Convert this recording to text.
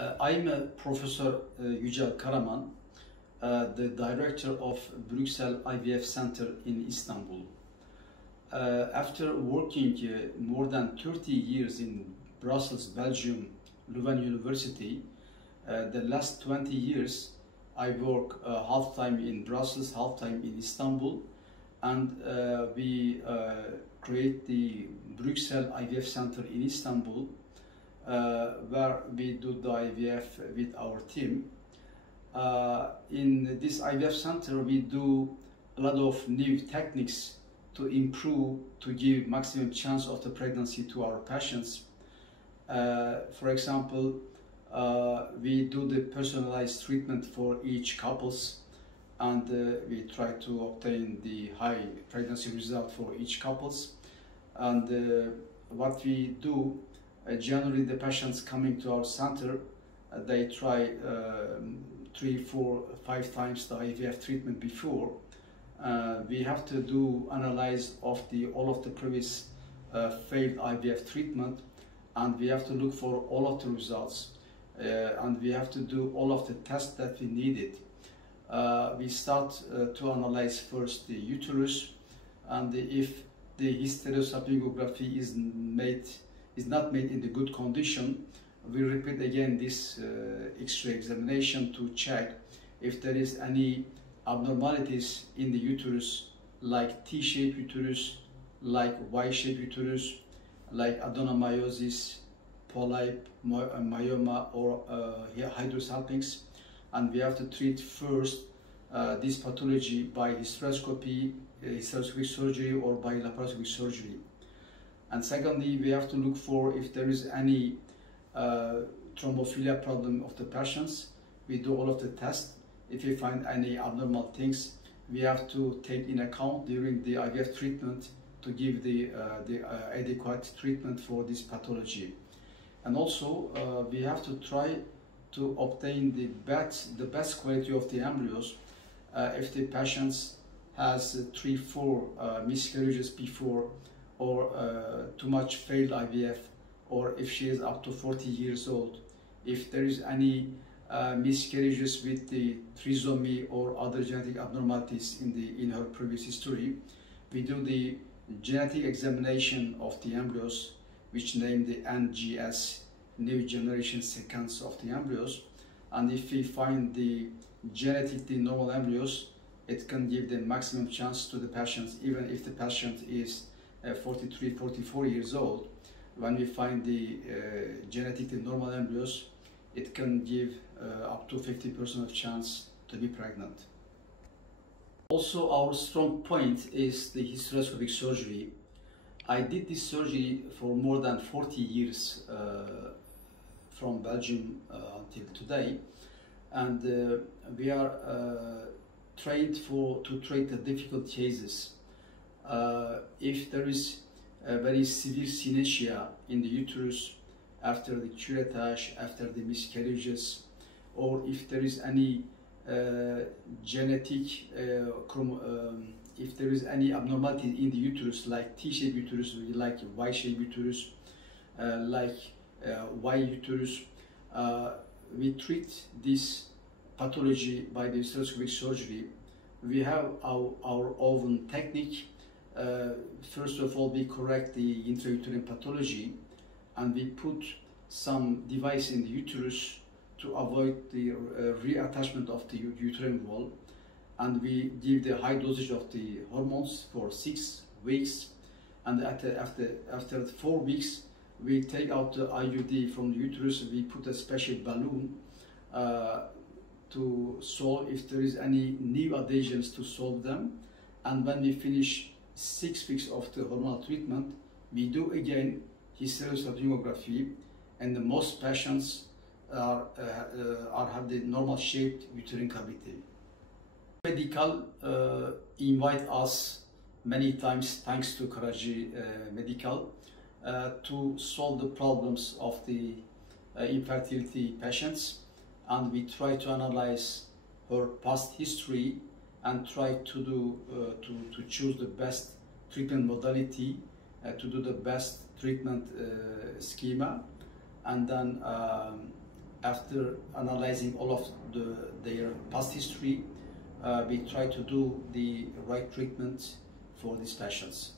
I'm Professor Юджел Караман, the director of Bruksel IVF Center in Istanbul. After working more than 30 years in Brussels, Belgium, Leuven University, the last 20 years I work half-time in Brussels, half-time in Istanbul, and we create the Bruksel IVF Center in Istanbul, where we do the IVF with our team. In this IVF center, we do a lot of new techniques to improve, to give maximum chance of the pregnancy to our patients. For example, we do the personalized treatment for each couples, and we try to obtain the high pregnancy result for each couples. And what we do, generally the patients coming to our center, they try 3, 4, 5 times the IVF treatment before. We have to do analyze of all of the previous failed IVF treatment, and we have to look for all of the results, and we have to do all of the tests that we needed. We start to analyze first the uterus, and if the hysterosalpingography is not made in the good condition, we repeat again this X-ray examination to check if there is any abnormalities in the uterus, like T-shaped uterus, like Y-shaped uterus, like adenomyosis, polyp, myoma, or hydrosalpinx. And we have to treat first this pathology by hysteroscopy, hysteroscopic surgery, or by laparoscopic surgery. And secondly, we have to look for if there is any thrombophilia problem of the patients. We do all of the tests. If we find any abnormal things, we have to take in account during the IVF treatment to give the adequate treatment for this pathology. And also, we have to try to obtain the best quality of the embryos. If the patients has 3, 4 miscarriages before, or too much failed IVF, or if she is up to 40 years old, if there is any miscarriages with the trisomy or other genetic abnormalities in her previous history, we do the genetic examination of the embryos, which name the NGS, new generation sequence of the embryos. And if we find the genetically normal embryos, it can give the maximum chance to the patients, even if the patient is 43, 44 years old. When we find the genetically normal embryos, it can give up to 50% of chance to be pregnant. Also, our strong point is the hysteroscopic surgery. I did this surgery for more than 40 years from Belgium until today, and we are trained to treat the difficult cases. If there is a very severe synesthesia in the uterus after the curettage, after the miscarriages, or if there is any genetic, if there is any abnormality in the uterus, like T-shaped uterus, like Y-shaped uterus, like Y uterus, we treat this pathology by the hysteroscopic surgery. We have our own technique. First of all, we correct the intrauterine pathology, and we put some device in the uterus to avoid the reattachment of the uterine wall, and we give the high dosage of the hormones for 6 weeks, and after 4 weeks we take out the IUD from the uterus. We put a special balloon to solve if there is any new adhesions, to solve them. And when we finish 6 weeks of the hormonal treatment, we do again hysterosalpingography, and the most patients have the normal shaped uterine cavity. Medical invite us many times, thanks to Karaci Medical, to solve the problems of the infertility patients, and we try to analyze her past history and try to do to choose the best treatment modality, to do the best treatment schema, and then after analyzing all of their past history, we try to do the right treatment for these patients.